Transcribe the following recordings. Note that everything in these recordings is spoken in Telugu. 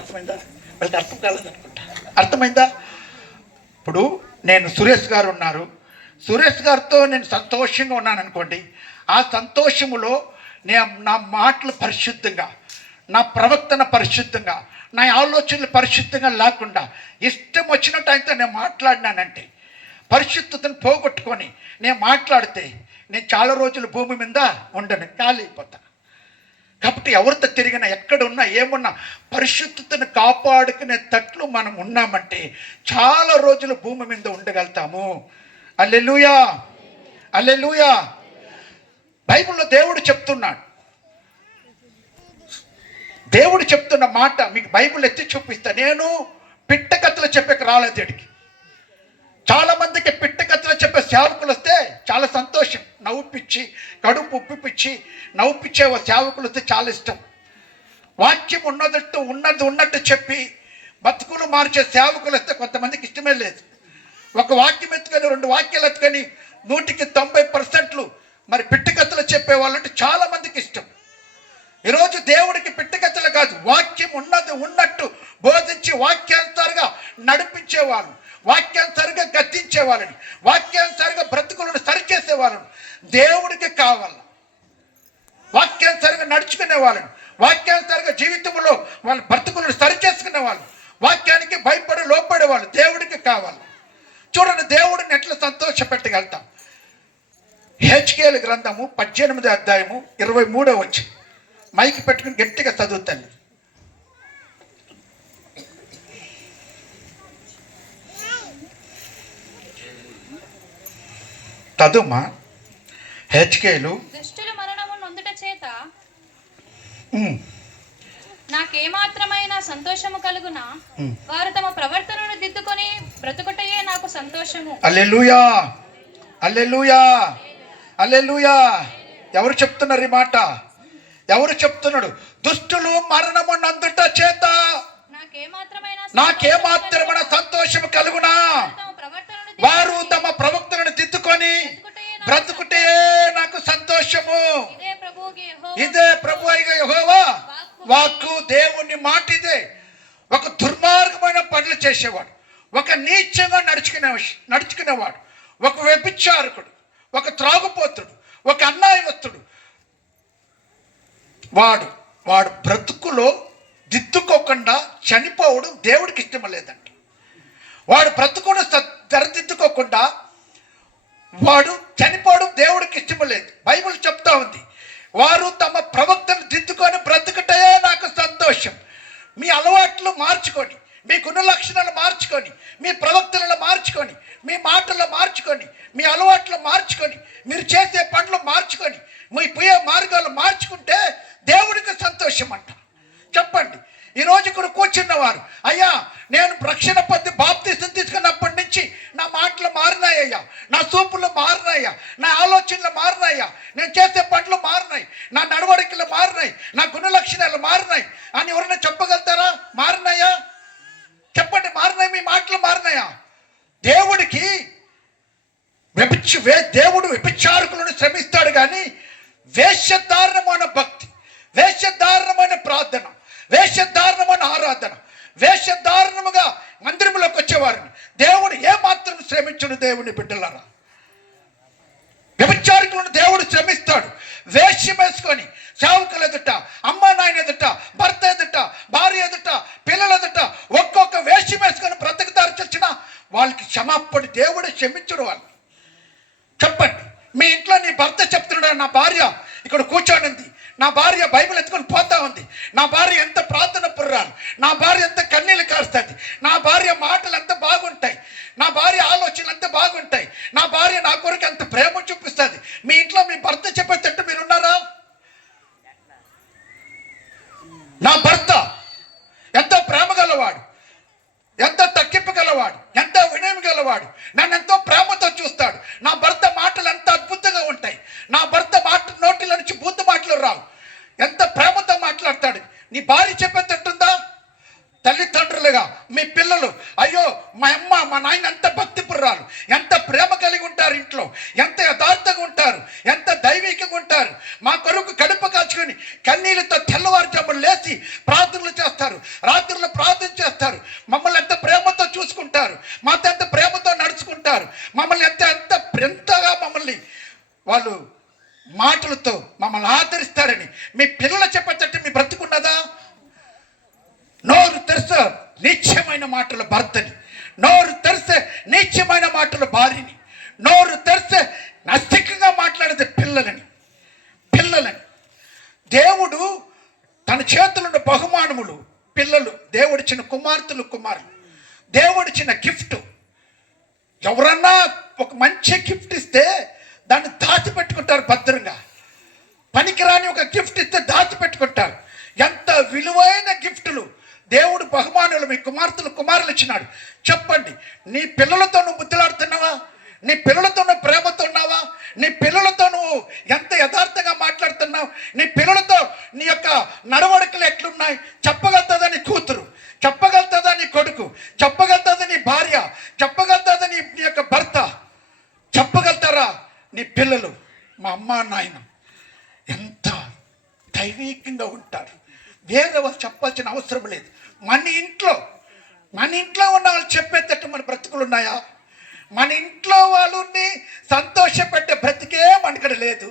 అర్థమైందా? వాళ్ళకి అర్థం కాలేదనుకుంటా. అర్థమైందా? ఇప్పుడు నేను సురేష్ గారు ఉన్నారు, సురేష్ గారితో నేను సంతోషంగా ఉన్నాను అనుకోండి, ఆ సంతోషములో నా మాటలు పరిశుద్ధంగా, నా ప్రవర్తన పరిశుద్ధంగా, నా ఆలోచనలు పరిశుద్ధంగా లేకుండా ఇష్టం వచ్చినట్టు ఆయనతో నేను మాట్లాడినానంటే, పరిశుద్ధతను పోగొట్టుకొని నేను మాట్లాడితే నేను చాలా రోజులు భూమి మీద ఉండను, ఖాళీ అయిపోతాను. కాబట్టి ఎవరితో తిరిగినా ఎక్కడున్నా ఏమున్నా పరిశుద్ధతను కాపాడుకునే తట్లు మనం ఉన్నామంటే చాలా రోజులు భూమి మీద ఉండగలుగుతాము. హల్లెలూయా, హల్లెలూయా. బైబిల్లో దేవుడు చెప్తున్నాడు, దేవుడు చెప్తున్న మాట మీకు బైబిల్ ఎత్తి చూపిస్తా. నేను పిట్ట కథలు చెప్పక రాలేదు ఇక్కడికి. చాలా మందికి పిట్ట కథలు చెప్పే సేవకులు వస్తే చాలా సంతోషం, నవ్వుపిచ్చి కడుపు ఉప్పిపిచ్చి నవ్వుపిచ్చే సేవకులు వస్తే చాలా ఇష్టం. వాక్యం ఉన్నట్టు చెప్పి బతుకులు మార్చే సేవకులు వస్తే కొంతమందికి ఇష్టమే లేదు. ఒక వాక్యం ఎత్తుకొని 2 వాక్యాలు ఎత్తుకొని 100% మరి పిట్ట కథలు చెప్పే వాళ్ళంటే చాలా మందికి ఇష్టం. ఈరోజు దేవుడికి పిట్ట కథలు కాదు, వాక్యం ఉన్నట్టు బోధించి వాక్యానుసారంగా నడిపించేవాళ్ళు, వాక్యానుసారంగా గద్దించే వాళ్ళని, వాక్యానుసారంగా బ్రతుకులను సరిచేసే వాళ్ళని దేవుడికి కావాలి. వాక్యానుసారంగా నడుచుకునే వాళ్ళని, వాక్యానుసారంగా జీవితంలో వాళ్ళ బ్రతుకులను సరిచేసుకునే వాళ్ళు, వాక్యానికి భయపడి లోపడే వాళ్ళు దేవుడికి కావాలి. చూడండి, దేవుడిని ఎట్లా సంతోషపెట్టగలుగుతాం. హెచ్కేల్ గ్రంథము 18వ అధ్యాయము 23వ వచనం. మైకి పెట్టుకుని గట్టిగా చదువుతాను. చదువుమా. హెచ్కేలు దుష్టుల మరణము నొందుట చేత నాకేమాత్రమైన సంతోషము కలుగునా, వారు తమ ప్రవర్తనను దిద్దుకొని బ్రతుకుటయే నాకు సంతోషము. హల్లెలూయా, హల్లెలూయా, హల్లెలూయా. ఎవరు చెప్తున్నారు ఈ మాట? ఎవరు చెప్తున్నాడు? దుష్టులు మరణము నందుట చేత నాకేమాత్రమైన సంతోషము కలుగునా, వారు తమ ప్రవక్తలను దిద్దుకొని బ్రతుకుటే నాకు సంతోషము. ఇదే ప్రభు యెహోవా వాక్కు, దేవుని మాట ఇదే. ఒక దుర్మార్గమైన పనులు చేసేవాడు, ఒక నీచంగా నడుచుకునేవాడు, ఒక వ్యభిచారకుడు, ఒక త్రాగుపోతుడు, ఒక అన్యాయవస్తుడు, వాడు బ్రతుకులో దిద్దుకోకుండా చనిపోవడం దేవుడికి ఇష్టం లేదంట. వాడు బ్రతుకును సరిదిద్దుకోకుండా వాడు చనిపోవడం దేవుడికి ఇష్టం లేదు. బైబిల్ చెప్తా ఉంది, వారు తమ ప్రవక్తను దిద్దుకొని బ్రతుకుటే నాకు సంతోషం. మీ అలవాట్లు మార్చుకొని, మీ గుణ లక్షణాలు మార్చుకొని, మీ ప్రవక్తలను మార్చుకొని, మీ మాటలు మార్చుకొని, మీ అలవాట్లు మార్చుకొని, మీరు చేసే పనులు మార్చుకొని, మీ పోయే మార్గాలు మార్చుకుంటే దేవుడికి సంతోషం అంట. చెప్పండి, ఈరోజు ఇక్కడ కూర్చున్నవారు, అయ్యా నేను రక్షణ పొంది బాప్తిసం తీసుకున్నప్పటి నుంచి నా మాటలు మారినాయ్యా, నా చూపులు మారినాయ్యా, నా ఆలోచనలు మారినాయ్యా, నేను చేసే పనులు మారినాయి, నా నడవడికలు మారినాయి, నా గుణ లక్షణాలు మారినాయి అని ఎవరైనా చెప్పగలుగుతారా? మారినాయా? చెప్పండి, మారినాయి? మీ మాటలు మారినాయా? దేవుడికి దేవుడు వ్యభిచారకులను శ్రమిస్తాడు కానీ వేషధారణమైన భక్తి, వేషధారణమైన ప్రార్థన, వేషధారణమైన ఆరాధన, వేషధారణముగా మందిరంలోకి వచ్చేవారిని దేవుడు ఏమాత్రం శ్రమించుడు. దేవుని బిడ్డలారా, వ్యభిచారకులను దేవుడు శ్రమిస్తాడు. వేషం వేసుకొని సేవకులు ఎదుట, అమ్మ నాయన ఎదుట, భర్త ఎదుట, భార్య ఎదుట, పిల్లల ఎదుట ఒక్కొక్క వేషం వేసుకొని బ్రతుకుతారు. చచ్చిన వాళ్ళకి క్షమాపణ దేవుడు క్షమించుడు. వాళ్ళు చెప్పండి, మీ ఇంట్లో నీ భర్త చెప్తున్నాడు, నా భార్య ఇక్కడ కూర్చోనింది, నా భార్య బైబిల్ ఎత్తుకొని పోతా ఉంది, నా భార్య ఎంత ప్రార్థన పుర్రాలు, నా భార్య ఎంత కన్నీళ్ళు కారుస్తుంది, నా భార్య మాటలు ఎంత బాగుంటాయి, నా భార్య ఆలోచనలు ఎంత బాగుంటాయి, నా భార్య నా కొరకు ఎంత ప్రేమ చూపిస్తుంది. మీ ఇంట్లో మీ భర్త చెప్పేటట్టు మీరున్నారా? నా భర్త ఎంతో ప్రేమ గలవాడు, ఎంతో తగ్గింపు గలవాడు, ఎంతో వినయం గలవాడు, నన్ను ఎంతో ప్రేమతో రాత్రులు ప్రార్థన చేస్తారు, మమ్మల్ని ఎంత ప్రేమతో చూసుకుంటారు, మాతో ఎంత ప్రేమతో నడుచుకుంటారు, మమ్మల్ని ఎంతగా మమ్మల్ని వాళ్ళు మాటలతో మమ్మల్ని ఆదరిస్తారని మీ పిల్లలు చెప్పేటట్టు మీ బ్రతుకున్నదా? నోరు తెరిస్తే నీచమైన మాటల భర్తని, నోరు తెరిస్తే నీచమైన మాటల భార్యని, నోరు తెరిస్తే నస్తికంగా మాట్లాడితే పిల్లలని. దేవుడు తన చేతులున్న బహుమానములు పిల్లలు, దేవుడిచ్చిన కుమార్తెలు కుమారులు, దేవుడిచ్చిన గిఫ్ట్. ఎవరన్నా ఒక మంచి గిఫ్ట్ ఇస్తే దాన్ని దాచిపెట్టుకుంటారు భద్రంగా. పనికిరాని ఒక గిఫ్ట్ ఇస్తే దాచిపెట్టుకుంటారు. ఎంత విలువైన గిఫ్టులు దేవుడు బహుమానులు మీ కుమార్తెలు కుమారులు ఇచ్చినాడు. చెప్పండి, నీ పిల్లలతో నువ్వు ముద్దులాడుతున్నావా? నీ పిల్లలతో నువ్వు ప్రేమతో ఉన్నావా? నీ పిల్లలతో నువ్వు ఎంత యథార్థంగా మాట్లాడుతున్నావు? నీ పిల్లలతో నీ యొక్క నడవడికలు ఎట్లున్నాయి? చెప్పగలుగుతుందా నీ కూతురు? చెప్పగలుగుతుందా నీ కొడుకు? చెప్పగలుగుతుందా నీ భార్య? చెప్పగలుగుతుందా నీ యొక్క భర్త? చెప్పగలుగుతారా నీ పిల్లలు? మా అమ్మ నాయన ఎంత దైవికంగా ఉంటారు. వేరే వాళ్ళు చెప్పాల్సిన అవసరం లేదు. మన ఇంట్లో ఉన్న వాళ్ళు చెప్పేటట్టు మన బ్రతుకులు ఉన్నాయా? మన ఇంట్లో వాళ్ళని సంతోషపెట్టే బ్రతికే మనకడ లేదు.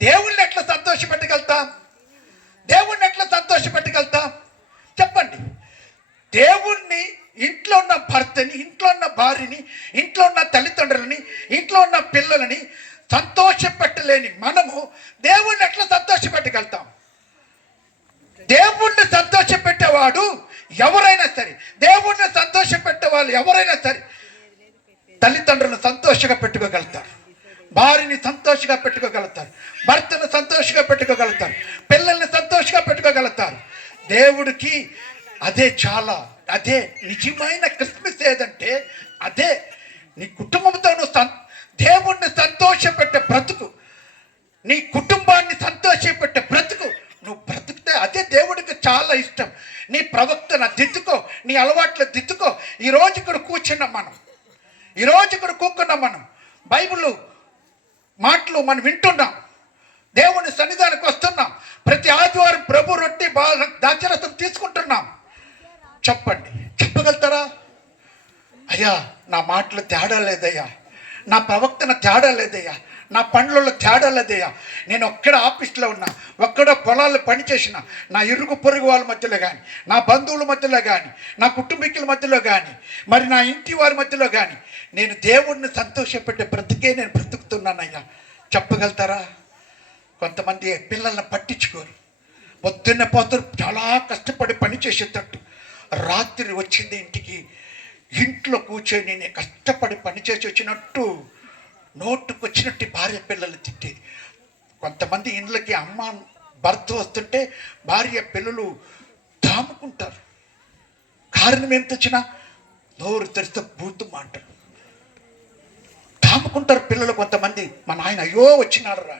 దేవుణ్ణి ఎట్లా సంతోషపెట్టగలుగుతాం? చెప్పండి. దేవుణ్ణి, ఇంట్లో ఉన్న భర్తని, ఇంట్లో ఉన్న భార్యని, ఇంట్లో ఉన్న తల్లిదండ్రులని, ఇంట్లో ఉన్న పిల్లలని సంతోషపెట్టలేని మనము దేవుణ్ణి ఎట్లా సంతోషపెట్టగలుగుతాం? దేవుణ్ణి సంతోషపెట్టేవాడు ఎవరైనా సరే, దేవుణ్ణి సంతోషపెట్టే వాళ్ళు ఎవరైనా సరే తల్లిదండ్రులను సంతోషంగా పెట్టుకోగలుగుతారు, భార్యని సంతోషంగా పెట్టుకోగలుగుతారు, భర్తను సంతోషంగా పెట్టుకోగలుగుతారు, పిల్లల్ని సంతోషంగా పెట్టుకోగలుగుతారు. దేవుడికి అదే నిజమైన క్రిస్మస్. ఏదంటే అదే నీ కుటుంబంతో నువ్వు దేవుణ్ణి సంతోషపెట్టే బ్రతుకు, నీ కుటుంబాన్ని సంతోషపెట్టే బ్రతుకు నువ్వు బ్రతికితే అదే దేవుడికి చాలా ఇష్టం. నీ ప్రవక్తన దిద్దుకో, నీ అలవాట్లు దిద్దుకో. ఈరోజు ఇక్కడ కూర్చున్నాం మనం, బైబిల్ మాటలు మనం వింటున్నాం, దేవుని సన్నిధానికి వస్తున్నాం, ప్రతి ఆదివారం ప్రభు రొట్టి ద్రాక్షరసం తీసుకుంటున్నాం. చెప్పండి, చెప్పగలుగుతారా? అయ్యా నా మాటలు తేడా లేదయ్యా, నా ప్రవక్తన తేడా లేదయ్యా, నా పనులలో తేడా లేదయ్యా, నేను ఒక్కడ ఆఫీస్లో ఉన్నా, ఒక్కడ పొలాల్లో పనిచేసిన, నా ఇరుగు పొరుగు వాళ్ళ మధ్యలో కానీ, నా బంధువుల మధ్యలో కానీ, నా కుటుంబీకుల మధ్యలో కానీ, మరి నా ఇంటి వారి మధ్యలో కానీ నేను దేవుడిని సంతోషపెట్టే బ్రతికే నేను బ్రతుకుతున్నానయ్యా. చెప్పగలుగుతారా? కొంతమంది పిల్లల్ని పట్టించుకోరు, పొద్దున్న పోతారు, చాలా కష్టపడి పని చేసేటట్టు, రాత్రి వచ్చింది ఇంట్లో కూర్చొని నేను కష్టపడి పని చేసి వచ్చినట్టు నోటుకు వచ్చినట్టు భార్య పిల్లలు తిట్టేది. కొంతమంది ఇండ్లకి అమ్మ భర్త వస్తుంటే భార్య పిల్లలు దాముకుంటారు. కారణం ఎంత వచ్చినా నోరు తెరిస్తే బూతు మాటలు దాముకుంటారు పిల్లలు. కొంతమంది మా నాయన అయ్యో వచ్చినాడు రా.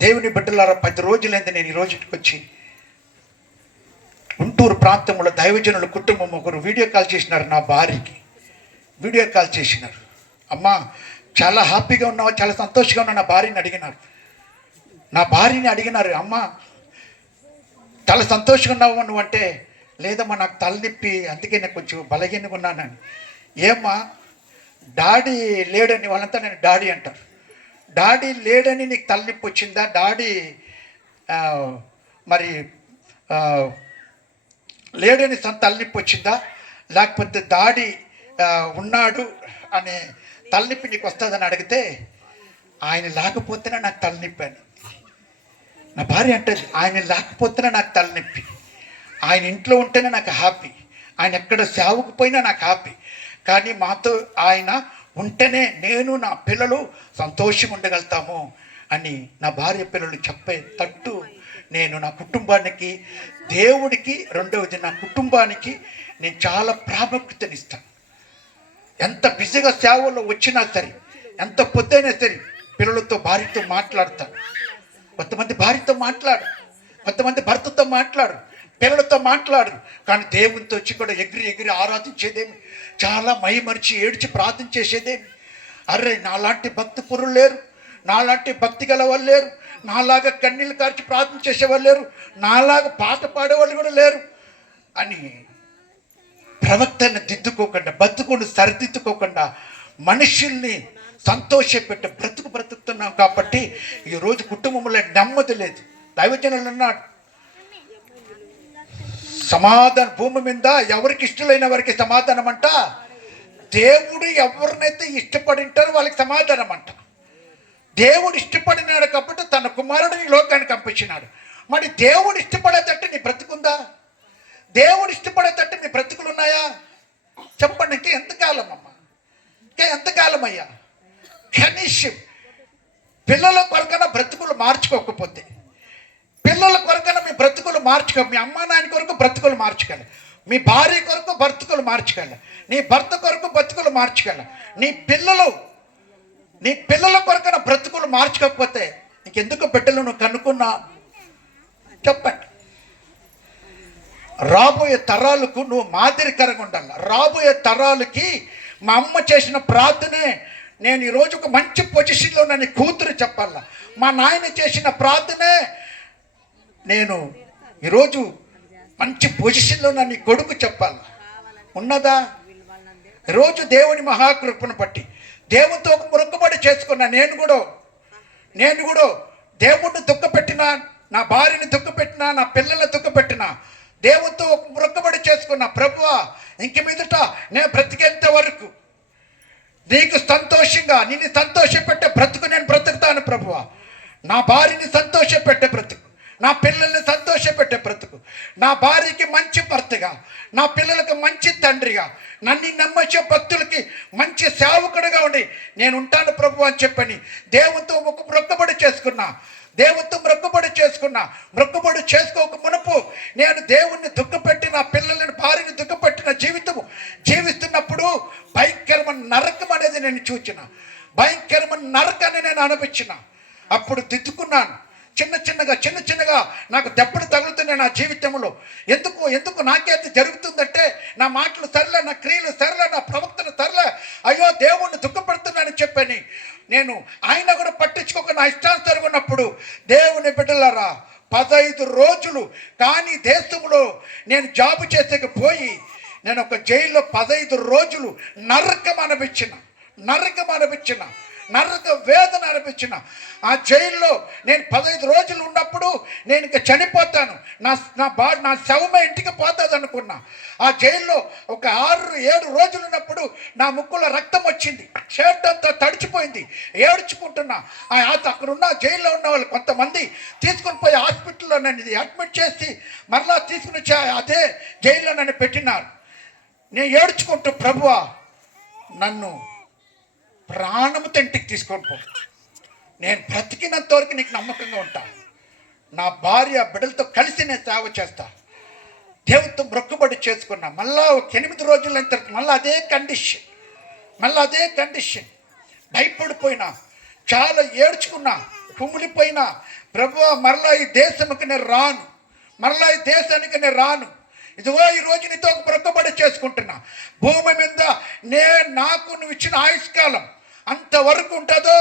దేవుని బిడ్డలారా, 10 రోజులైంది నేను ఈ రోజుకి వచ్చి. గుంటూరు ప్రాంతంలో దైవజనుల కుటుంబం ఒకరు వీడియో కాల్ చేసినారు, నా భార్యకి వీడియో కాల్ చేసినారు. అమ్మా చాలా హ్యాపీగా ఉన్నావా, చాలా సంతోషంగా ఉన్నావు? నా భార్యని అడిగినారు. అమ్మ చాలా సంతోషంగా ఉన్నావు నువ్వు అంటే, లేదమ్మా నాకు తలనొప్పి, అందుకే నేను కొంచెం బలహీనంగా ఉన్నానని. ఏమ్మా డాడీ లేడని, వాళ్ళంతా నేను డాడీ అంటారు. డాడీ లేడని నీకు తలనొప్పి వచ్చిందా? డాడీ మరి లేడని తలనొప్పి వచ్చిందా? లేకపోతే డాడీ ఉన్నాడు అనే తలనొప్పి నీకు వస్తుందని అడిగితే, ఆయన లేకపోతేనే నాకు తలనొప్పి అని నా భార్య అంటది. ఆయన లేకపోతేనే నాకు తలనొప్పి, ఆయన ఇంట్లో ఉంటేనే నాకు హ్యాపీ, ఆయన ఎక్కడ సేవకు పోయినా నాకు హ్యాపీ, కానీ మాతో ఆయన ఉంటేనే నేను నా పిల్లలు సంతోషంగా ఉండగలుగుతాము అని నా భార్య పిల్లలు చెప్పే తట్టు నేను నా కుటుంబానికి, దేవుడికి, రెండవది నా కుటుంబానికి నేను చాలా ప్రాముఖ్యతనిస్తాను. ఎంత బిజీగా సేవలో వచ్చినా సరే, ఎంత పొద్దైనా సరే పిల్లలతో భార్యతో మాట్లాడతాను. కొంతమంది భార్యతో మాట్లాడు, కొంతమంది భర్తతో మాట్లాడు, పిల్లలతో మాట్లాడు, కానీ దేవునితో వచ్చి కూడా ఎగిరి ఆరాధించేదేమి, చాలా మైమరిచి ఏడ్చి ప్రార్థన చేసేదేమి. అరే నాలాంటి భక్తి పురులు లేరు, నాలాంటి భక్తి గల వాళ్ళు లేరు, నాలాగా కన్నీళ్ళు కార్చి ప్రార్థన చేసేవాళ్ళు లేరు, నాలాగా పాట పాడేవాళ్ళు కూడా లేరు. అని ప్రవక్తను దిద్దుకోకుండా, బతుకుని సరిదిద్దుకోకుండా మనుషుల్ని సంతోషపెట్టి బ్రతుకుతున్నాం కాబట్టి ఈరోజు కుటుంబంలో నెమ్మది లేదు. దైవజనులు అన్నాడు, సమాధానం భూమి మీద ఎవరికి ఇష్టలైన వారికి సమాధానం అంట. దేవుడు ఎవరినైతే ఇష్టపడింటారో వాళ్ళకి సమాధానం అంట. దేవుడు ఇష్టపడినాడు కాబట్టి తన కుమారుడిని లోకానికి పంపించినాడు. మరి దేవుడు ఇష్టపడేటట్టు నీ బ్రతుకుందా? దేవుడు ఇష్టపడేటట్టు నీ బ్రతుకులు ఉన్నాయా? చెప్పండి. ఇంకా ఎంతకాలం అమ్మా, ఇంకా ఎంతకాలం అయ్యా? కనీసం పిల్లల కొరకన బ్రతుకులు మార్చుకోకపోతే, పిల్లల కొరకన మీ బ్రతుకులు మీ అమ్మ నాయన కొరకు బ్రతుకులు మార్చుకోవాలి, మీ భార్య కొరకు బ్రతుకులు మార్చుకోవాలి, నీ భర్త కొరకు బ్రతుకులు మార్చుకోవాలి. నీ పిల్లల కొరకన బ్రతుకులు మార్చుకోకపోతే ఇంకెందుకు బిడ్డలు నువ్వు కనుక్కున్నా? చెప్పండి. రాబోయే తరాలకు నువ్వు మాదిరికరంగా ఉండాలి. రాబోయే తరాలకి మా అమ్మ చేసిన ప్రార్థనే నేను ఈరోజు ఒక మంచి పొజిషన్లో నన్ను కూతురు చెప్పాల. మా నాయన చేసిన ప్రార్థనే నేను ఈరోజు మంచి పొజిషన్లో నన్ను కొడుకు చెప్పాలి. ఉన్నదా? రోజు దేవుని మహాకృపను బట్టి దేవునితో ఒక మొక్కుబడి చేసుకున్నా. నేను కూడా దేవుడిని దుఃఖపెట్టినా, నా భార్యని దుఃఖపెట్టినా, నా పిల్లల్ని దుఃఖపెట్టినా దేవునితో ఒక మొక్కుబడి చేసుకున్నా. ప్రభువా, ఇంక మీదట నేను బ్రతికేంత వరకు నీకు సంతోషంగా నిన్ను సంతోషపెట్టే బ్రతుకు నేను బ్రతుకుతాను ప్రభువా. నా భార్యని సంతోషపెట్టే బ్రతుకు, నా పిల్లల్ని సంతోషపెట్టే బ్రతుకు, నా భార్యకి మంచి భర్తగా, నా పిల్లలకు మంచి తండ్రిగా, నన్ను నమ్మచ్చే భక్తులకి మంచి సేవకుడిగా ఉండి నేను ఉంటాను ప్రభు అని చెప్పని దేవునితో ఒక మొక్కుబడి చేసుకున్నా. మొక్కుబడి చేసుకోక మునుపు నేను దేవుణ్ణి దుఃఖపెట్టి, నా పిల్లలని భార్యని దుఃఖపెట్టిన జీవితము జీవిస్తున్నప్పుడు భయంకరమైన నరకం అనేది నేను చూచిన, భయంకరమైన నరకాన్ని నేను అనిపించిన. అప్పుడు దిద్దుకున్నాను. చిన్న చిన్నగా నాకు దెబ్బలు తగులుతున్నాయి నా జీవితంలో. ఎందుకు నాకేది జరుగుతుందంటే నా మాటలు సరిలే, నా క్రియలు సరిలే, నా ప్రవక్తలు సరిలే, అయ్యో దేవుణ్ణి దుఃఖపెడుతున్నానని చెప్పని నేను ఆయన కూడా పట్టించుకోక నా ఇష్టానుసారం ఉన్నప్పుడు దేవుని బిడ్డలారా 15 రోజులు కానీ దేశంలో నేను జాబు చేసేకపోయి నేను ఒక జైల్లో 15 రోజులు నరకం అనిపించిన, నరక వేదన అనిపించిన. ఆ జైల్లో నేను 15 రోజులు ఉన్నప్పుడు నేను ఇంకా చనిపోతాను, నా శవమే ఇంటికి పోతుంది అనుకున్నా. ఆ జైల్లో ఒక 6-7 రోజులు ఉన్నప్పుడు నా ముక్కులో రక్తం వచ్చింది, షర్ట్ అంతా తడిచిపోయింది, ఏడ్చుకుంటున్నా. అక్కడ ఉన్న జైల్లో ఉన్న వాళ్ళు కొంతమంది తీసుకుని పోయి హాస్పిటల్లో నన్ను అడ్మిట్ చేసి మరలా తీసుకుని వచ్చి అదే జైల్లో నన్ను పెట్టినారు. నేను ఏడ్చుకుంటూ, ప్రభువా నన్ను ప్రాణముతో ఇంటికి తీసుకొని పో, నేను బ్రతికినంత వరకు నీకు నమ్మకంగా ఉంటా, నా భార్య బిడ్డలతో కలిసి నేను సేవ చేస్తా. దేవునితో మొక్కుబడి చేసుకున్నా. మళ్ళా ఒక 8 రోజులు అయిన తర్వాత మళ్ళీ అదే కండిషన్, భయపడిపోయినా, చాలా ఏడ్చుకున్నా, కుమిలిపోయినా. ప్రభువా మరలా ఈ దేశానికి నేను రాను, ఇదిగో ఈ రోజు నీతో ఒక మొక్కుబడి చేసుకుంటున్నా. భూమి మీద నాకు నువ్వు ఇచ్చిన ఆయుష్కాలం అంతవరకు ఉంటుందో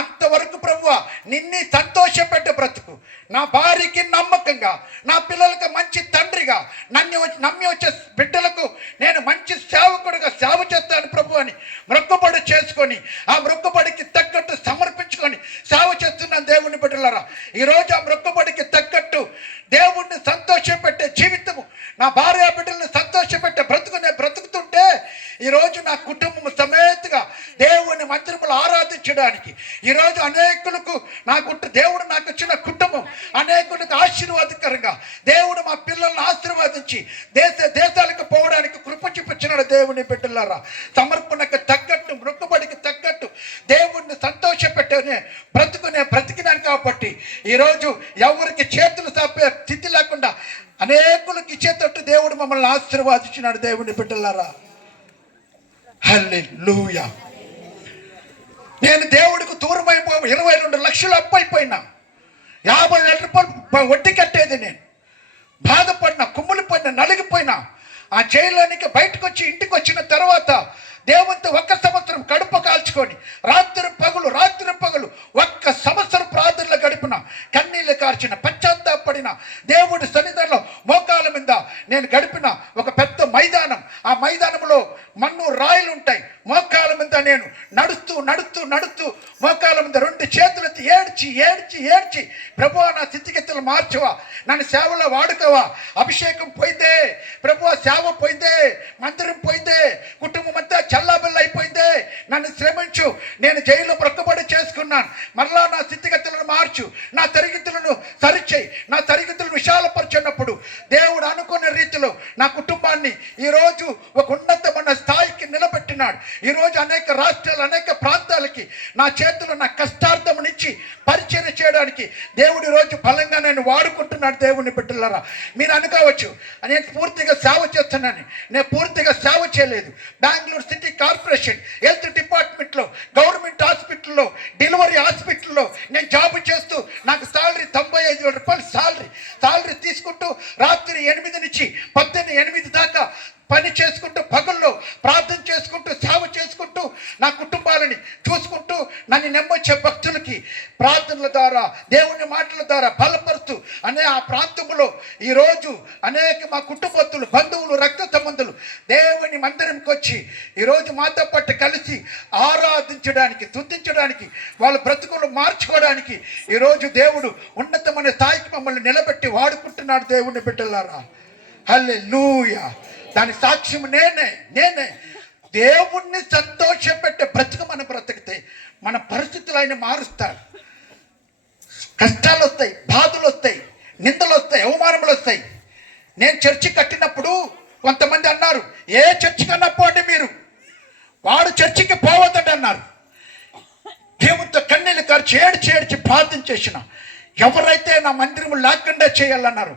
అంతవరకు ప్రభువా నిన్ను సంతోషపెట్టే బ్రతుకు, నా భార్యకి నమ్మకంగా, నా పిల్లలకు మంచి తండ్రిగా, నమ్మి వచ్చే బిడ్డలకు నేను మంచి సేవకుడిగా సేవ చేస్తాను ప్రభు అని మొక్కుబడి చేసుకొని, ఆ మొక్కుబడికి తగ్గట్టు సమర్పించుకొని సేవ చేస్తున్నాను దేవుని బిడ్డలారా. ఈరోజు ఆ మొక్కుబడికి తగ్గట్టు దేవుణ్ణి సంతోషపెట్టే జీవితము, నా భార్య బిడ్డల్ని సంతోషపెట్టే బ్రతుకు నేను బ్రతుకుతుంటే ఈరోజు నా కుటుంబం సమేతగా దేవుని మందిరములు ఆరాధించడానికి ఈరోజు అనేకులకు దేవుడు నాకు ఇచ్చిన కుటుంబం అనేకులకు ఆశీర్వాదకరంగా దేవుడు మా పిల్లల్ని ఆశీర్వాదించి దేశాలకు పోవడానికి కృప చూపించినాడు దేవుని బిడ్డలారా. సమర్పణకు తగ్గట్టు, మొక్కుబడికి తగ్గట్టు దేవుణ్ణి సంతోషపెట్టే బ్రతికినాను కాబట్టి ఈరోజు ఎవరికి చేతులు సాపే స్థితి లేకుండా అనేకులకు ఇచ్చేటట్టు దేవుడు మమ్మల్ని ఆశీర్వాదించినాడు దేవుని బిడ్డలారా. హల్లెలూయా. నేను దేవుడికి దూరమైపోయి 22 లక్షలు అప్పు అయిపోయినా, 50,000 రూపాయలు వడ్డీ కట్టేది. నేను బాధపడినా, కుమ్ములిపోయినా, నలిగిపోయినా. ఆ జైల్లోనికి బయటకు వచ్చి ఇంటికి వచ్చిన తర్వాత దేవునితో ఒక్క సంవత్సరం కడుపు కాల్చుకొని రాత్రి పగలు ఒక్క సంవత్సరం ప్రార్థనలు గడిపిన, కన్నీళ్లు కార్చిన, పశ్చాత్తాపడిన, దేవుడి సన్నిధిలో మోకాల మీద నేను గడిపిన ఒక పెద్ద మైదానం. ఆ మైదానంలో మన్ను రాయిలు ఉంటాయి. మోకాల మీద నేను నడుస్తూ మోకాల మీద రెండు చేతులెత్తి ఏడ్చి ప్రభువా నా స్థితిగతులు మార్చవా, నన్ను సేవలో వాడుకోవా, అభిషేకం పోయిందే ప్రభువా, సేవ పోయిందే, మందిరం పోయిందే, కుటుంబం అంతా చల్లాబిల్ల అయిపోయిందే, నన్ను శ్రమించు, నేను జైల్లో మొక్కబడి చేసుకున్నాను, మరలా నా స్థితిగతులను మార్చు, నా తరగతులను సరిచేయి, నా తరగతులను విశాలపరచున్నప్పుడు దేవుడు అనుకున్న రీతిలో నా కుటుంబాన్ని ఈరోజు ఒక ఉన్నతమైన స్థాయికి నిలబెట్టినాడు. ఈరోజు అనేక రాష్ట్రాలు, అనేక ప్రాంతాలకి నా చేతులు నా కష్టార్థమునిచ్చి పరిచయం చేయడానికి దేవుడు ఈరోజు బలంగా నేను వాడుకుంటున్నాడు. దేవుని బిడ్డలారా, మీరు అనుకోవచ్చు నేను పూర్తిగా సేవ చేస్తున్నాను. నేను పూర్తిగా సేవ చేయలేదు. బెంగళూరు సిటీ కార్పొరేషన్ హెల్త్ డిపార్ట్మెంట్లో, గవర్నమెంట్ హాస్పిటల్లో, డెలివరీ హాస్పిటల్లో నేను జాబ్ చేస్తూ నాకు సాలరీ 95,000 రూపాయలు సాలరీ తీసుకుంటూ రాత్రి 8 నుంచి 8 దాకా పని చేసుకుంటూ, పగుల్లో ప్రార్థన చేసుకుంటూ, సేవ చేసుకుంటూ, నా కుటుంబాలని చూసుకుంటూ, నన్ను నమ్మొచ్చే భక్తులకి ప్రార్థనల ద్వారా, దేవుని మాటల ద్వారా బలపరుస్తూ ఆ ప్రాంతంలో ఈరోజు అనేక మా కుటుంబస్తులు, బంధువులు, రక్త సంబంధులు దేవుని మందిరంకి వచ్చి ఈరోజు మాతో పాటు కలిసి ఆరాధించడానికి, స్తుతించడానికి, వాళ్ళ బ్రతుకులు మార్చుకోవడానికి ఈరోజు దేవుడు ఉన్నతమైన స్థాయికి మమ్మల్ని నిలబెట్టి వాడుకుంటున్నాడు. దేవుని బిడ్డలారా, హల్లెలూయా. దాని సాక్ష్యం నేనే. దేవుణ్ణి సంతోషపెట్టే బ్రతుకు మనం బ్రతికితే మన పరిస్థితులు ఆయన మారుస్తాడు. కష్టాలు వస్తాయి, బాధలు వస్తాయి, నిందలు వస్తాయి, అవమానములు వస్తాయి. నేను చర్చి కట్టినప్పుడు కొంతమంది అన్నారు, ఏ చర్చి కన్నా పోండి మీరు, వాడు చర్చికి పోవద్దండి అన్నారు. దేవునితో కన్నీళ్ళు కార్చి ఏడ్చి ప్రార్థన చేసిన, ఎవరైతే నా మందిరం లేకుండా చేయాలన్నారు,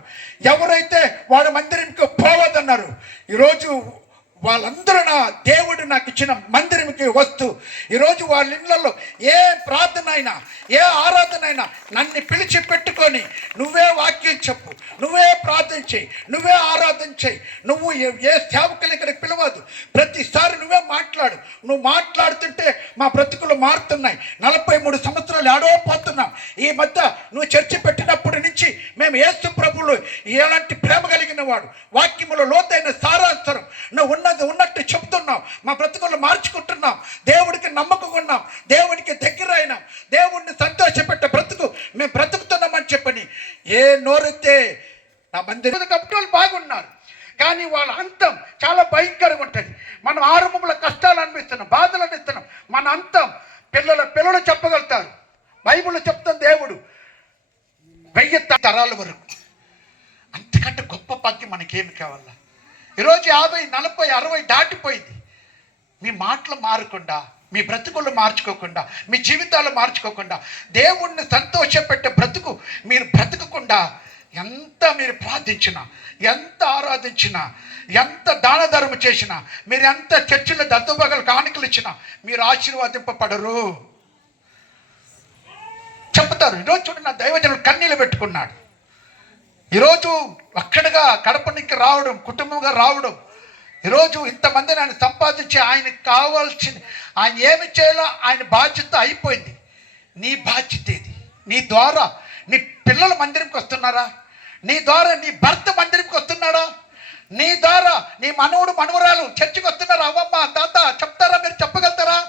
ఎవరైతే వాడి మందిరంకి పోవద్దన్నారు, ఈరోజు వాళ్ళందరూ నా దేవుడు నాకు ఇచ్చిన మందిరంకి వస్తూ ఈరోజు వాళ్ళ ఇళ్ళల్లో ఏ ప్రార్థన అయినా, ఏ ఆరాధన అయినా నన్ను పిలిచి పెట్టుకొని నువ్వే వాక్యం చెప్పు, నువ్వే ప్రార్థన చేయి, నువ్వే ఆరాధన చేయి, నువ్వు ఏ సేవకులు ఇక్కడికి పిలవద్దు, ప్రతిసారి నువ్వే మాట్లాడు. నువ్వు మాట్లాడుతుంటే మా బ్రతుకులు మారుతున్నాయి. 43 సంవత్సరాలు ఏడవపోతున్నాం. ఈ మధ్య నువ్వు చర్చి పెట్టినప్పటి నుంచి మేము యేసు ప్రభువులు ఎలాంటి ప్రేమ కలిగిన వాడు, వాక్యములో లోతైన సారాంశం నువ్వు ఉన్నట్టు చెప్తున్నాం. మా బ్రతుకులు మార్చుకుంటున్నాం. దేవుడికి నమ్మకంగా ఉన్నాం, దేవునికి దగ్గర అయినాం, దేవుడిని సంతోషపెట్టే బ్రతుకు మేము బ్రతుకుతున్నామని చెప్పని ఏ నోరెత్తే నా మందిరం కప్పులు బాగున్నారు, కానీ వాళ్ళ అంతం చాలా భయంకరంగా ఉంటుంది. మనం ఆరంభంలో కష్టాలు అనిపిస్తున్నాం, బాధలు అనిపిస్తున్నాం. మన అంతం పిల్లలు చెప్పగలుగుతారు. బైబిల్లో చెప్తాం దేవుడు 1000 తరాల వరకు. అంతకంటే గొప్ప భాగ్యం మనకేమి కావాలా? ఈరోజు 50, 40, 60 దాటిపోయింది. మీ మాటలు మారకుండా, మీ బ్రతుకులు మార్చుకోకుండా, మీ జీవితాలు మార్చుకోకుండా, దేవుణ్ణి సంతోషపెట్టే బ్రతుకు మీరు బ్రతకకుండా ఎంత మీరు ప్రార్థించినా, ఎంత ఆరాధించినా, ఎంత దాన ధర్మం చేసినా, మీరు ఎంత చర్చిలో దద్దబగలు కానుకలు ఇచ్చినా మీరు ఆశీర్వాదింపబడరు. చెప్తారు. ఈరోజు చూడండి, నా దైవజనుడు కన్నీళ్ళు పెట్టుకున్నాడు. ఈరోజు అక్కడగా కడపనికి రావడం, కుటుంబంగా రావడం, ఈరోజు ఇంతమందిని ఆయన సంపాదించి ఆయనకు కావాల్సింది ఆయన ఏమి చేయాలో ఆయన బాధ్యత అయిపోయింది. నీ బాధ్యత ఏది? నీ ద్వారా నీ పిల్లల మందిరంకి వస్తున్నారా? నీ ద్వారా నీ భర్త మందిరంకి వస్తున్నాడా? నీ ద్వారా నీ మనవుడు మనవరాలు చర్చికి వస్తున్నారా? అవ్వమ్మ తాత చెప్తారా? మీరు చెప్పగలుగుతారా?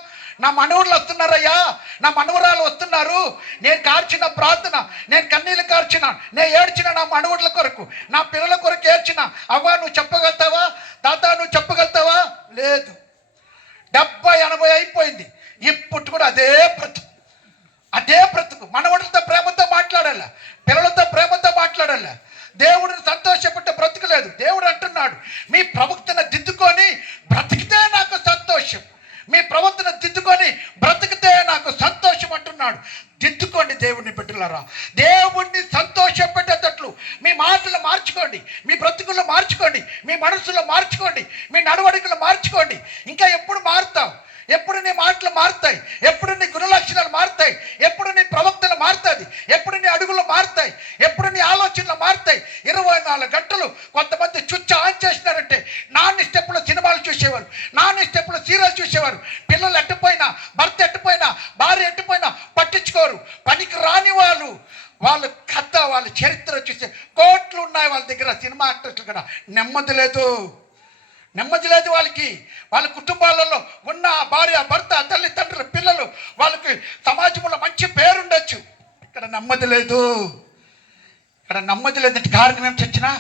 నా మనవుళ్ళు వస్తున్నారయ్యా, నా మనవరాలు వస్తున్నారు. నేను కార్చిన ప్రార్థన, నేను కన్నీళ్ళు కార్చిన, నేను ఏడ్చిన నా మనవుళ్ళ కొరకు, నా పిల్లల కొరకు ఏడ్చిన. అవ్వ నువ్వు చెప్పగలుగుతావా? తాత నువ్వు చెప్పగలుగుతావా? లేదు. 70, 80 అయిపోయింది. ఇప్పుడు కూడా అదే బ్రతుకు. మనవడితో ప్రేమతో మాట్లాడాల, పిల్లలతో ప్రేమతో మాట్లాడాల. దేవుడిని సంతోషపెట్టే బ్రతుకు లేదు. దేవుడు అంటున్నాడు, మీ ప్రవక్తను దిద్దుకొని బ్రతికితే నాకు సంతోషం, మీ ప్రవర్తన దిద్దుకొని బ్రతికితే నాకు సంతోషం అంటున్నాడు. దిద్దుకోండి దేవుని బిడ్డలారా. దేవుణ్ణి సంతోషపెట్టేటట్లు మీ మాటలు మార్చుకోండి, మీ బ్రతుకులు మార్చుకోండి, మీ మనసులో మార్చుకోండి, మీ నడవడికలు మార్చుకోండి. ఇంకా ఎప్పుడు మారుతావు? ఎప్పుడు నీ మాటలు మారుతాయి? ఎప్పుడు నీ గుణలక్షణాలు మారుతాయి? ఎప్పుడు నీ ప్రవక్తలు మారుతుంది? ఎప్పుడు నీ అడుగులు మారుతాయి? ఎప్పుడు నీ ఆలోచనలు మారుతాయి? 24 గంటలు కొంతమంది చుచ్చ ఆన్ చేసినారంటే నాన్ స్టెప్లో సినిమాలు చూసేవారు, నాన్ స్టెప్లో సీరియల్ చూసేవారు, ఉండేవారు. పిల్లలు ఎట్టిపోయినా, భర్త ఎట్టిపోయినా, భార్య ఎట్టిపోయినా పట్టించుకోరు. పనికి రాని వాళ్ళు, వాళ్ళ కథ, వాళ్ళ చరిత్ర చూస్తే కోట్లు ఉన్నాయి వాళ్ళ దగ్గర. సినిమా యాక్టర్స్లు కూడా నెమ్మది లేదు, నెమ్మది లేదు వాళ్ళకి. వాళ్ళ కుటుంబాలలో ఉన్న భార్య, భర్త, తల్లిదండ్రులు, పిల్లలు, వాళ్ళకి సమాజంలో మంచి పేరుండొచ్చు. ఇక్కడ నెమ్మది లేదు. ఇక్కడ నెమ్మది లేదంటే కారణం ఏం చచ్చినా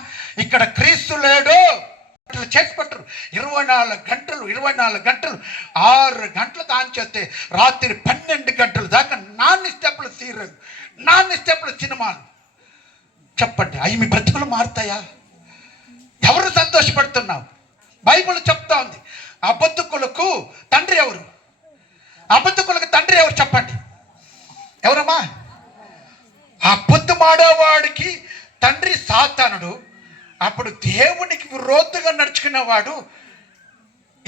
ఇక్కడ క్రీస్తు లేడు. చేసి పెట్టరు. 24 గంటలు 6 గంటలు ఆన్ చేస్తే రాత్రి 12 గంటల దాకా నాన్ స్టెప్లు సీరియల్, నాన్ స్టెప్లు సినిమాలు. చెప్పండి, అవి మీ బ్రతుకులు మారుతాయా? ఎవరు సంతోషపడుతున్నావు? బైబిల్ చెప్తా ఉంది, అబద్ధకులకు తండ్రి ఎవరు? అబద్ధకులకు తండ్రి ఎవరు చెప్పండి? ఎవరమ్మా? అబద్ధమాడేవాడికి తండ్రి సాతానుడు. అప్పుడు దేవునికి విరోధంగా నడుచుకునేవాడు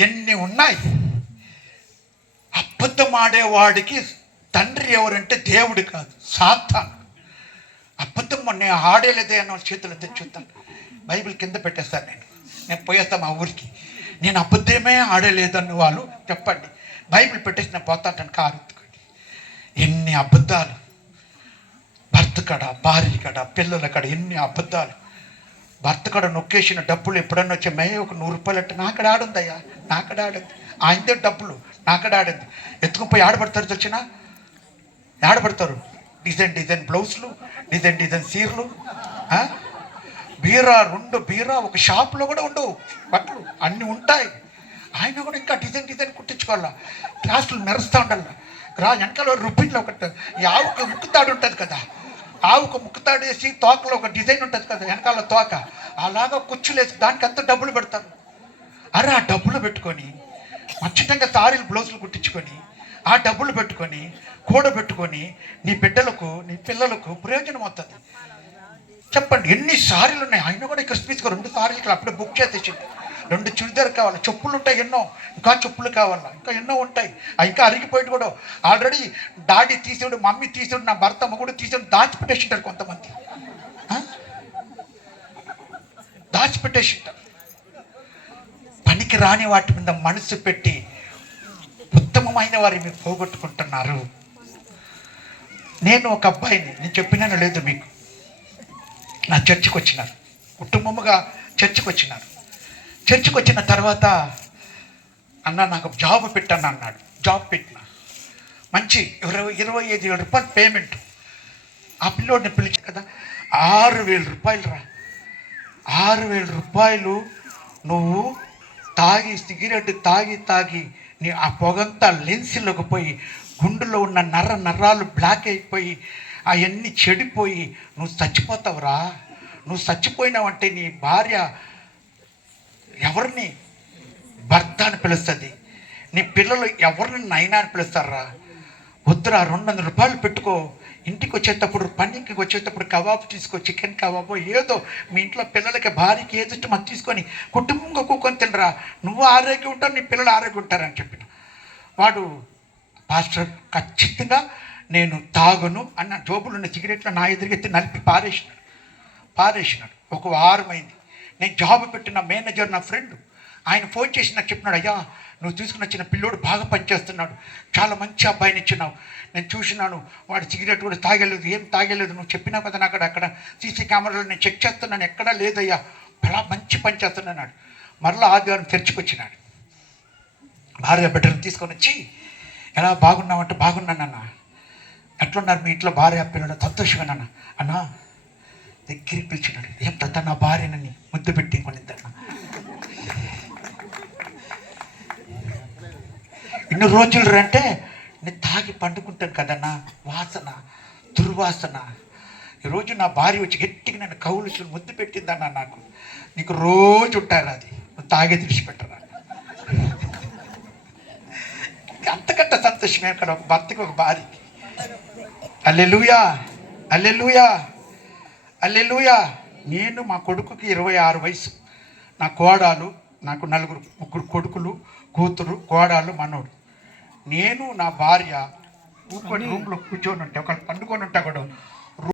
ఎన్ని ఉన్నాయి. అబద్ధమాడేవాడికి తండ్రి ఎవరంటే దేవుడు కాదు, సాతాను. అబద్ధం నేను ఆడేలేదే అన్న చేతులు తెచ్చుతాను. బైబిల్ కింద పెట్టేస్తాను. నేను పోయేస్తా మా ఊరికి. నేను అబద్ధమే ఆడలేదన్న వాళ్ళు చెప్పండి. బైబిల్ పెట్టేసి నేను పోతాంటాను కారు ఎత్తుకోండి. ఎన్ని అబద్ధాలు! భర్త కడ, భార్య కడ, పిల్లల కడ ఎన్ని అబద్ధాలు. భర్త కడ నొక్కేసిన డబ్బులు ఎప్పుడన్నా వచ్చే మే ఒక 100 రూపాయలు అంటే నాకడ ఆడుందయ్యా, నాకడ ఆడింది. ఆయనదే డబ్బులు నాకడ ఆడింది. ఎత్తుకుపోయి ఆడబడతారు. తెచ్చినా ఆడబడతారు. డిజైన్ బ్లౌజులు, డిజైన్ సీరలు, బీరా 2 బీరా ఒక షాప్లో కూడా ఉండవు బట్టలు, అన్నీ ఉంటాయి. ఆయన కూడా ఇంకా డిజైన్ కుట్టించుకోవాలా. క్లాసులు మెరుస్తూ ఉండాలి. వెనకాల రుబ్బిన్లో ఒకటి ఈ ఆవుకు ముక్కుతాడు ఉంటుంది కదా, ఆవుకు ముక్కుతాడు వేసి తోకలో ఒక డిజైన్ ఉంటుంది కదా, వెనకాల తోక, అలాగా కుచ్చులేసి దానికి అంత డబ్బులు పెడతారు. అరే ఆ డబ్బులు పెట్టుకొని ఖచ్చితంగా సారీలు బ్లౌజులు కుట్టించుకొని ఆ డబ్బులు పెట్టుకొని కూడబెట్టుకొని నీ బిడ్డలకు, నీ పిల్లలకు ప్రయోజనం అవుతుంది. చెప్పండి, ఎన్ని సారీలు ఉన్నాయి. ఆయన కూడా క్రిస్మస్కి 2 సారీలు అప్పుడే బుక్ చేసేసింది. 2 చుడిదారు కావాలి, చెప్పులు ఉంటాయి ఎన్నో, ఇంకా చెప్పులు కావాలా, ఇంకా ఎన్నో ఉంటాయి. ఇంకా అరిగిపోయి కూడా ఆల్రెడీ డాడీ తీసాడు, మమ్మీ తీసాడు, నా భర్త కూడా తీసాడు, దాచిపెట్టేసింటారు కొంతమంది. దాచిపెట్టేసింటారు. పనికి రాని వాటి మీద మనసు పెట్టి ఉత్తమమైన వారి మీరు పోగొట్టుకుంటున్నారు. నేను ఒక అబ్బాయిని, నేను చెప్పినాను లేదు మీకు, నా చర్చికి వచ్చినారు, కుటుంబముగా చర్చికి వచ్చినారు. చర్చికి వచ్చిన తర్వాత అన్న నాకు జాబ్ పెట్టాను అన్నాడు. జాబ్ పెట్టిన మంచి 25,000 రూపాయలు పేమెంట్. ఆ పిల్లోడిని పిలిచి కదా 6,000 రూపాయలు రా, 6,000 రూపాయలు నువ్వు తాగి సిగరెట్ తాగి నీ ఆ పొగంతా లెన్స్లోకి పోయి గుండెలో ఉన్న నరాలు బ్లాక్ అయిపోయి అవన్నీ చెడిపోయి నువ్వు చచ్చిపోతావురా. నువ్వు చచ్చిపోయినావంటే నీ భార్య ఎవరిని భర్త అని పిలుస్తుంది, నీ పిల్లలు ఎవరిని నైనా అని పిలుస్తారా. వద్దురా, 200 రూపాయలు పెట్టుకో. ఇంటికి వచ్చేటప్పుడు, పనికి వచ్చేటప్పుడు కబాబ్ తీసుకో, చికెన్ కబాబ్ ఏదో మీ ఇంట్లో పిల్లలకి, భార్యకి ఏదో మనం తీసుకొని కుటుంబంగా కూకొని తినరా. నువ్వు ఆరోగ్యం ఉంటావు, నీ పిల్లలు ఆరోగ్యం ఉంటారని చెప్పిన వాడు, పాస్టర్ ఖచ్చితంగా నేను తాగును అన్న జోబులు ఉన్న సిగరెట్లు నా ఎదురుగెత్తి నలిపి పారేసినాడు. ఒక వారం అయింది. నేను జాబ్ పెట్టిన మేనేజర్ నా ఫ్రెండ్, ఆయన ఫోన్ చేసి నాకు చెప్పినాడు, అయ్యా నువ్వు తీసుకుని వచ్చిన పిల్లోడు బాగా పనిచేస్తున్నాడు, చాలా మంచి అబ్బాయిని ఇచ్చినావు, నేను చూసినాను, వాడు సిగరెట్ కూడా తాగలేదు, ఏం తాగలేదు, నువ్వు చెప్పినావు కదా నాకు అక్కడ సీసీ కెమెరాలో నేను చెక్ చేస్తున్నాను, ఎక్కడా లేదయ్యా, చాలా మంచి పని చేస్తున్నాడు. మరలా ఆదివారం చర్చికొచ్చినాడు. భార్య బిడ్డను తీసుకొని వచ్చి, ఎలా బాగున్నావంటే బాగున్నానన్నా, ఎట్లున్నారు మీ ఇంట్లో భార్య పిల్లలు, సంతోషమేనన్నా అన్నా. దగ్గరికి పిలిచినాడు, ఏం తాత నా భార్యనని ముద్దు పెట్టి కొనిద్దన్నా. ఇన్ని రోజులు అంటే నేను తాగి పండుకుంటాను కదన్నా, వాసన దుర్వాసన. ఈరోజు నా భార్య వచ్చి గట్టిగా నన్ను కౌలు ముద్దు పెట్టిందన్నా. నాకు నీకు రోజు ఉంటారు, అది నువ్వు తాగే విడిచిపెట్టరా. అంతకంట సంతోషమే అక్కడ ఒక భర్తకి ఒక భార్యకి. హల్లెలూయా, హల్లెలూయా, హల్లెలూయా. నేను మా కొడుకుకి 26 వయసు, నా కోడాలు, నాకు 3 కొడుకులు, కూతురు, కోడాలు, మనోడు. నేను నా భార్య రూమ్లో కూర్చొని ఉంటే, ఒకళ్ళు పండుకొని ఉంటా కూడా